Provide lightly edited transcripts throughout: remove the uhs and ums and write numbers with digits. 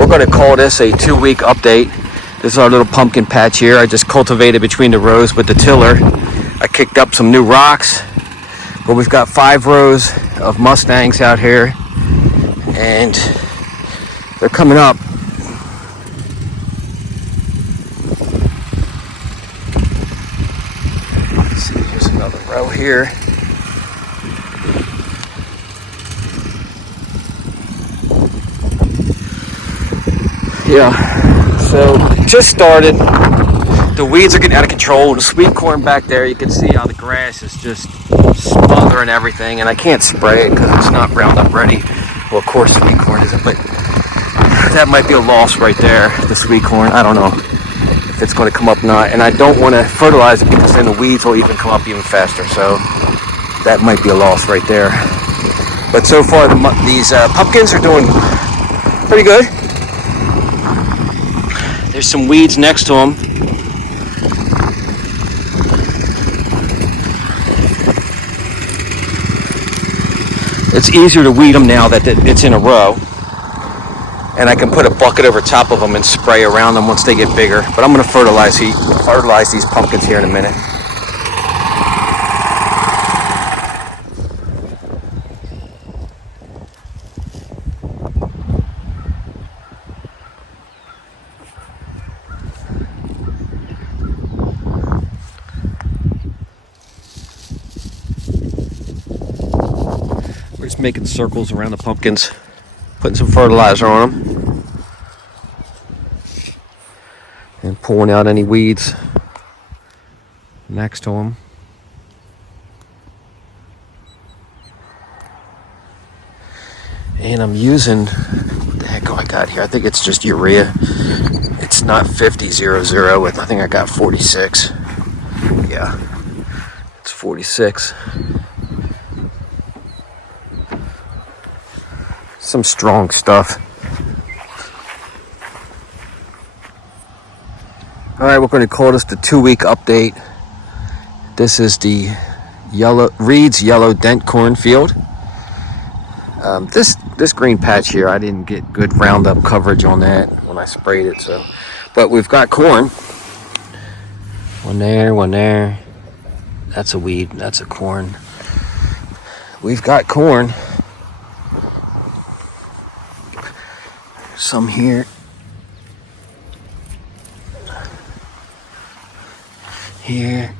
We're going to call this a 2-week update. This is our little pumpkin patch here. I just cultivated between the rows with the tiller. I kicked up some new rocks, but we've got 5 rows of Mustangs out here, and they're coming up. Let's see, here's another row here. Yeah, so just started. The weeds are getting out of control. The sweet corn back there, you can see how the grass is just smothering everything, and I can't spray it because it's not Roundup ready. Well, of course sweet corn isn't, but that might be a loss right there, the sweet corn. I don't know if it's going to come up or not, and I don't want to fertilize it because then the weeds will even come up even faster, so that might be a loss right there. But so far these pumpkins are doing pretty good. There's some weeds next to them. It's easier to weed them now that it's in a row. And I can put a bucket over top of them and spray around them once they get bigger. But I'm going to fertilize these pumpkins here in a minute. We're just making circles around the pumpkins, putting some fertilizer on them, and pulling out any weeds next to them. And I'm using, what the heck do I got here? I think it's just urea. It's not 50-00, I think I got 46. Yeah, it's 46. Some strong stuff. All right, we're going to call this the 2-week update. This is the Reed's yellow dent cornfield. This green patch here, I didn't get good Roundup coverage on that when I sprayed it. So, but we've got corn. One there. That's a weed. That's a corn. We've got corn. Some here. Here.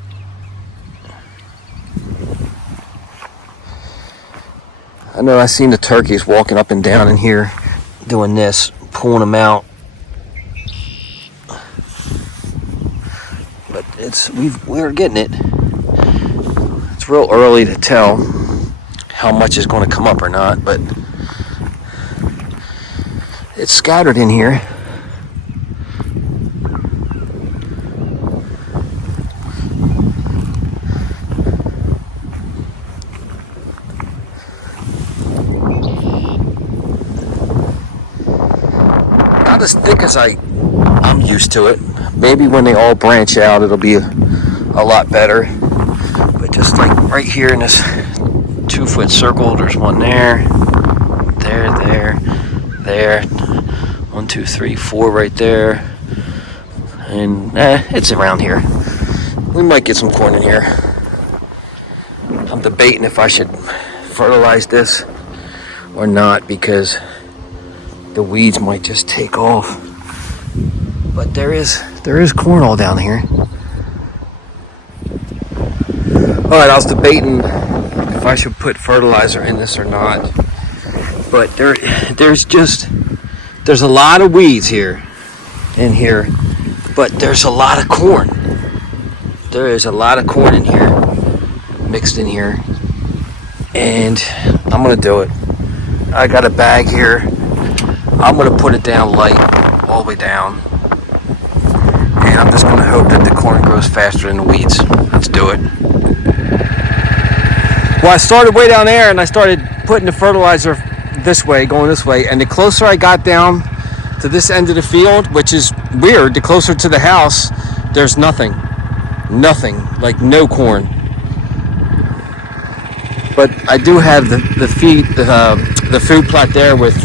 I know I seen the turkeys walking up and down in here doing this, pulling them out. But we're getting it. It's real early to tell how much is going to come up or not, but it's scattered in here. Not as thick as I'm used to it. Maybe when they all branch out, it'll be a lot better. But just like right here in this 2-foot circle, there's one there. 1, 2, 3, 4 right there, and it's around here. We might get some corn in here. I'm debating if I should fertilize this or not because the weeds might just take off. But there is corn all down here. All right, I was debating if I should put fertilizer in this or not. But there's a lot of weeds in here, but there's a lot of corn. There is a lot of corn in here, mixed in here, and I'm gonna do it. I got a bag here. I'm gonna put it down light, all the way down, and I'm just gonna hope that the corn grows faster than the weeds. Let's do it. Well, I started way down there, and I started putting the fertilizer this way, going this way, and the closer I got down to this end of the field, which is weird, the closer to the house, there's nothing, like no corn. But I do have the food plot there with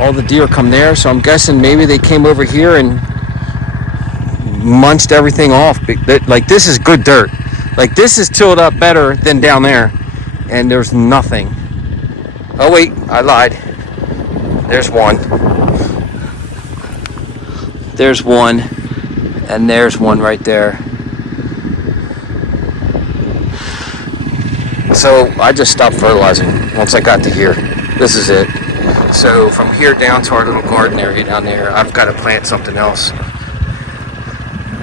all the deer come there, so I'm guessing maybe they came over here and munched everything off. Like, this is good dirt. Like, this is tilled up better than down there, and there's nothing. Oh wait, I lied. There's one. There's one, and there's one right there. So I just stopped fertilizing once I got to here. This is it. So from here down to our little garden area down there, I've got to plant something else.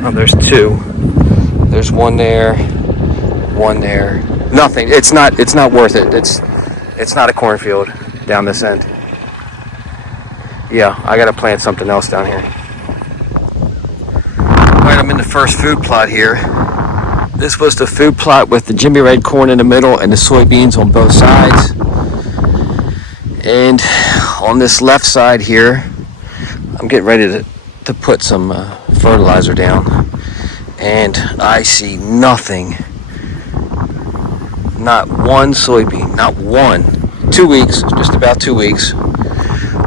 Oh, there's two. There's one there, one there. Nothing. It's not worth it. It's not a cornfield down this end. Yeah, I got to plant something else down here. All right, I'm in the first food plot here. This was the food plot with the Jimmy Red corn in the middle and the soybeans on both sides. And on this left side here, I'm getting ready to put some fertilizer down. And I see nothing. Not one soybean, not one. 2 weeks, just about 2 weeks.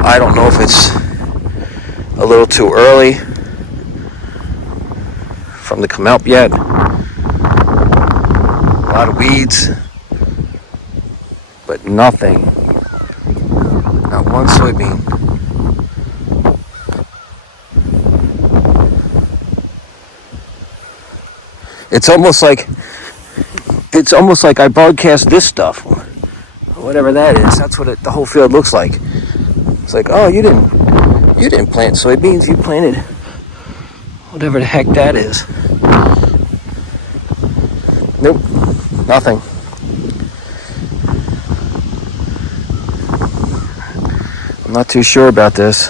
I don't know if it's a little too early for them to come up yet. A lot of weeds, but nothing. Not one soybean. It's almost like I broadcast this stuff, whatever that is. That's what the whole field looks like. It's like, oh, you didn't plant soybeans. You planted whatever the heck that is. Nope, nothing. I'm not too sure about this.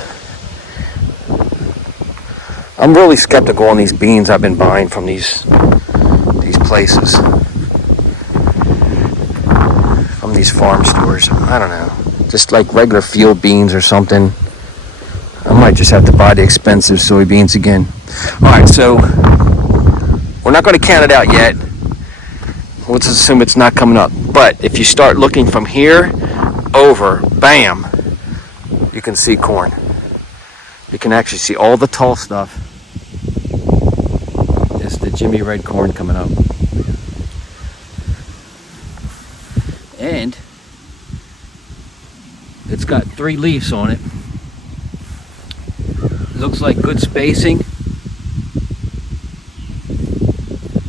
I'm really skeptical on these beans I've been buying from these places, from these farm stores. I don't know, just like regular field beans or something. I might just have to buy the expensive soybeans again. All right, so we're not going to count it out yet. Let's assume it's not coming up. But if you start looking from here over, bam, you can see corn. You can actually see all the tall stuff. It's the Jimmy Red corn coming up. And it's got 3 leaves on it. Looks like good spacing.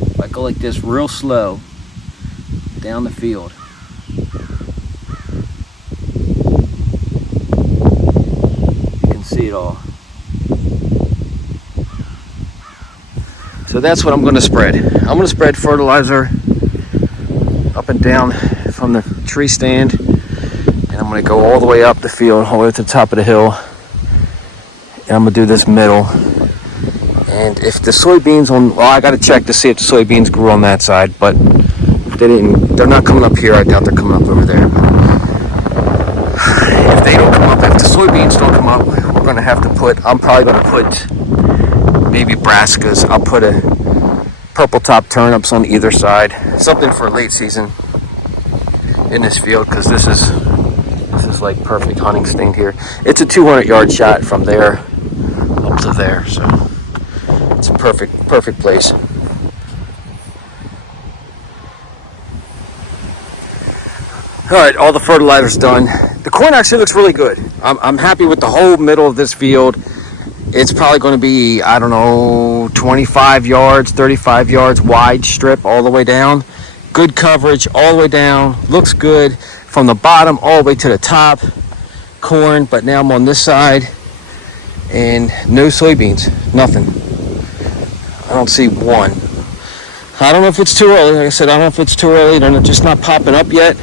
If I go like this real slow down the field, you can see it all. So that's what I'm going to spread. I'm going to spread fertilizer up and down from the tree stand, and I'm going to go all the way up the field, all the way to the top of the hill, and I'm going to do this middle. And if the soybeans I got to check to see if the soybeans grew on that side, but they're not coming up here. I doubt they're coming up over there. If they don't come up, if the soybeans don't come up, we're going to have to I'm probably going to put maybe brassicas. I'll put a purple top turnips on either side, something for late season in this field, because this is like perfect hunting stand here. It's a 200-yard shot from there up to there, so it's a perfect place. All right, all the fertilizer's done. The corn actually looks really good. I'm happy with the whole middle of this field. It's probably going to be, I don't know, 25 yards, 35 yards wide strip all the way down. Good coverage all the way down. Looks good from the bottom all the way to the top. Corn, but now I'm on this side. And no soybeans, nothing. I don't see one. I don't know if it's too early. Like I said, I don't know if it's too early. They're just not popping up yet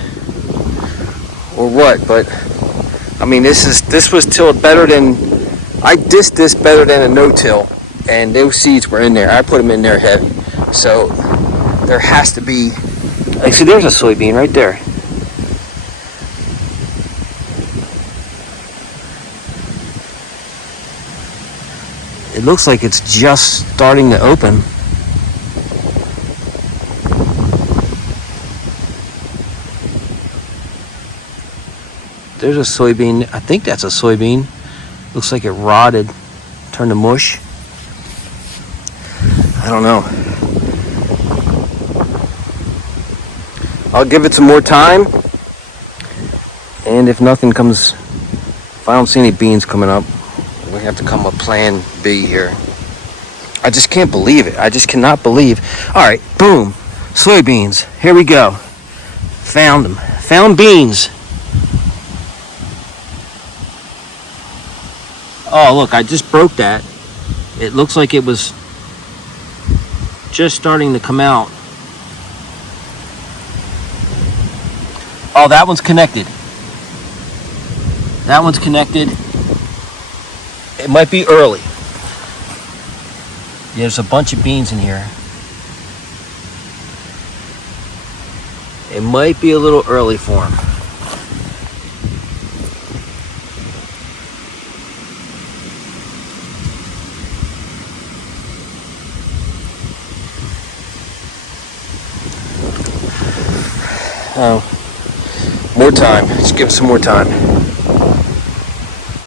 or what. But, I mean, this was tilled better than... I dissed this better than a no-till, and those seeds were in there. I put them in there heavy. So there has to be... See, there's a soybean right there. It looks like it's just starting to open. There's a soybean. I think that's a soybean. Looks like it rotted, turned to mush. I don't know. I'll give it some more time. And if nothing comes, if I don't see any beans coming up, we have to come up plan B here. I just can't believe it. I just cannot believe. All right, boom. Soybeans. Here we go. Found them. Found beans. Oh, look, I just broke that. It looks like it was just starting to come out. Oh, that one's connected. That one's connected. It might be early. There's a bunch of beans in here. It might be a little early for them. Oh, more time. Let's give it some more time.